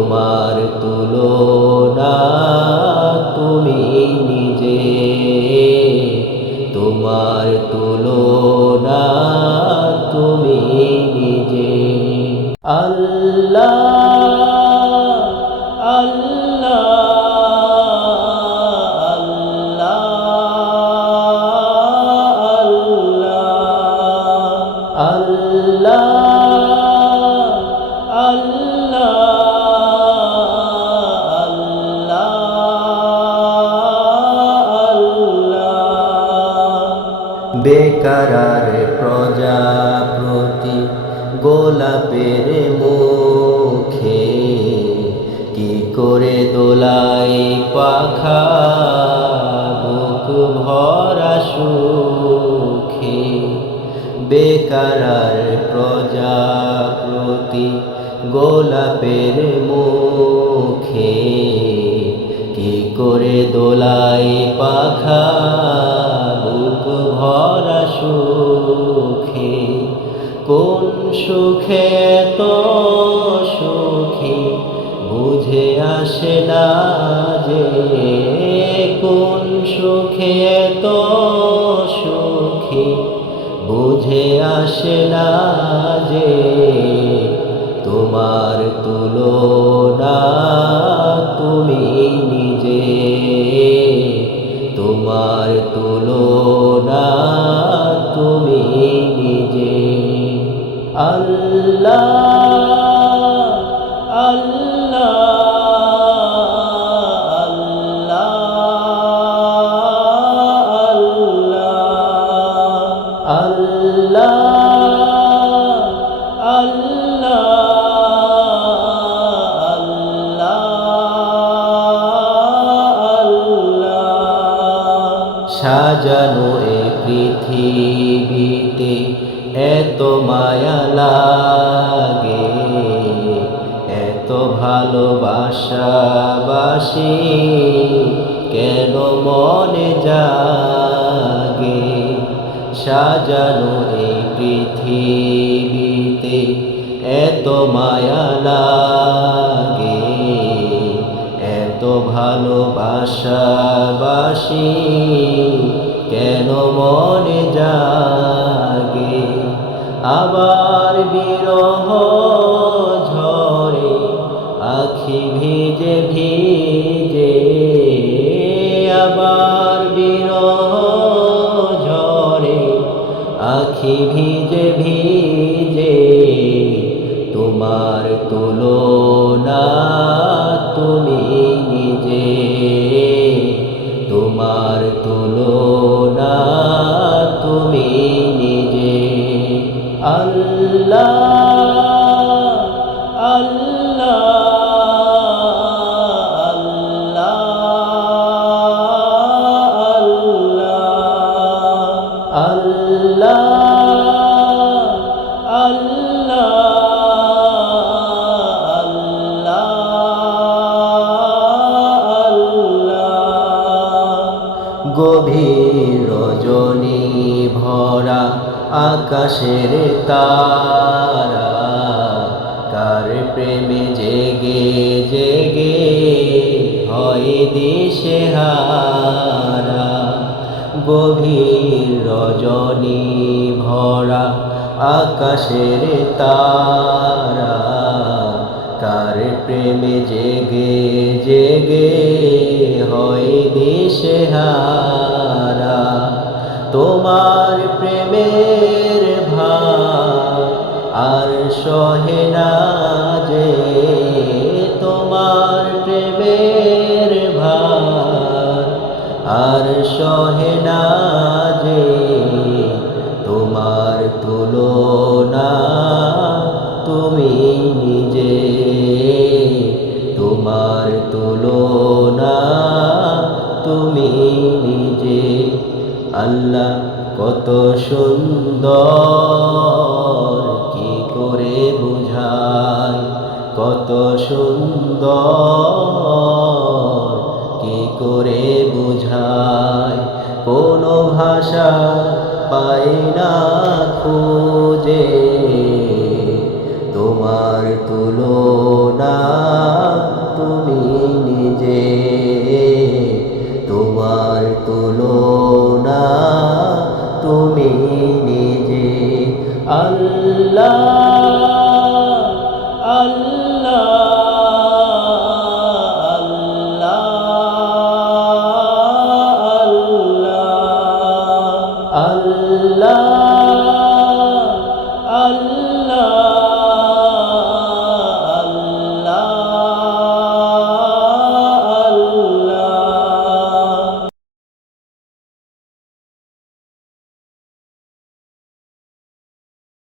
তোমার তুলনা তুমি নিজে, তোমার তুলনা তুমি নিজে। আল্লাহ আল্লাহ আল্লাহ আল্লাহ বেকারার প্রজাপতি গোলাপের মুখে কি করে দোলাই পাখা বুক ভরা সুখে। বেকারার প্রজাপতি গোলাপের মুখে কি করে দোলাই পাখা বুক ভরা সুখে। কোন সুখে তো সুখী বুঝে আসে না যে, কোন সুখে তো সুখী বুঝে আসে না যে। তোমার তুলনা তুমি নিজে, তোমার তুলনা তুমি নিজে। আল্লাহ আল্লাহ আল্লাহ আল্লাহ সাজানো এ পৃথিবীতে এত মায়া লাগে, এত ভালোবাসা বাসি কেন মনে জাগে। সাজানো এই পৃথিবীতে এত মায়া লাগে, এত ভালোবাসা বাসি কেন মনে জাগে। আবার বিরহ ঝরে আখি ভিজে ভিজে, আবার বিরহ ঝরে আখি ভিজে ভিজে। তোমার তুলনা তুমি নিজে, তোমার তুলনা তুমি নিজে। আল্লাহ আল্লাহ আল্লাহ আল্লাহ গভীর রজনী ভরা আকাশের তারা কার প্রেমে জেগে জেগে হয় দিশেহারা। গভীর রজনী ভরা আকাশের তারা কার প্রেমে জেগে জেগে হয় দিশেহারা। তোমার প্রেমের ভার আর সহে না যে, তোমার প্রেমের ভার আর সহে না যে। তোমার তুলনা তুমি নিজে, তোমার তুলনা তুমি নিজে। আল্লাহ কত সুন্দর কি করে বুঝায়, কত সুন্দর কি করে বুঝায়। কোনো ভাষা পাই না খুঁজে, তোমার তুলনা আল্লাহ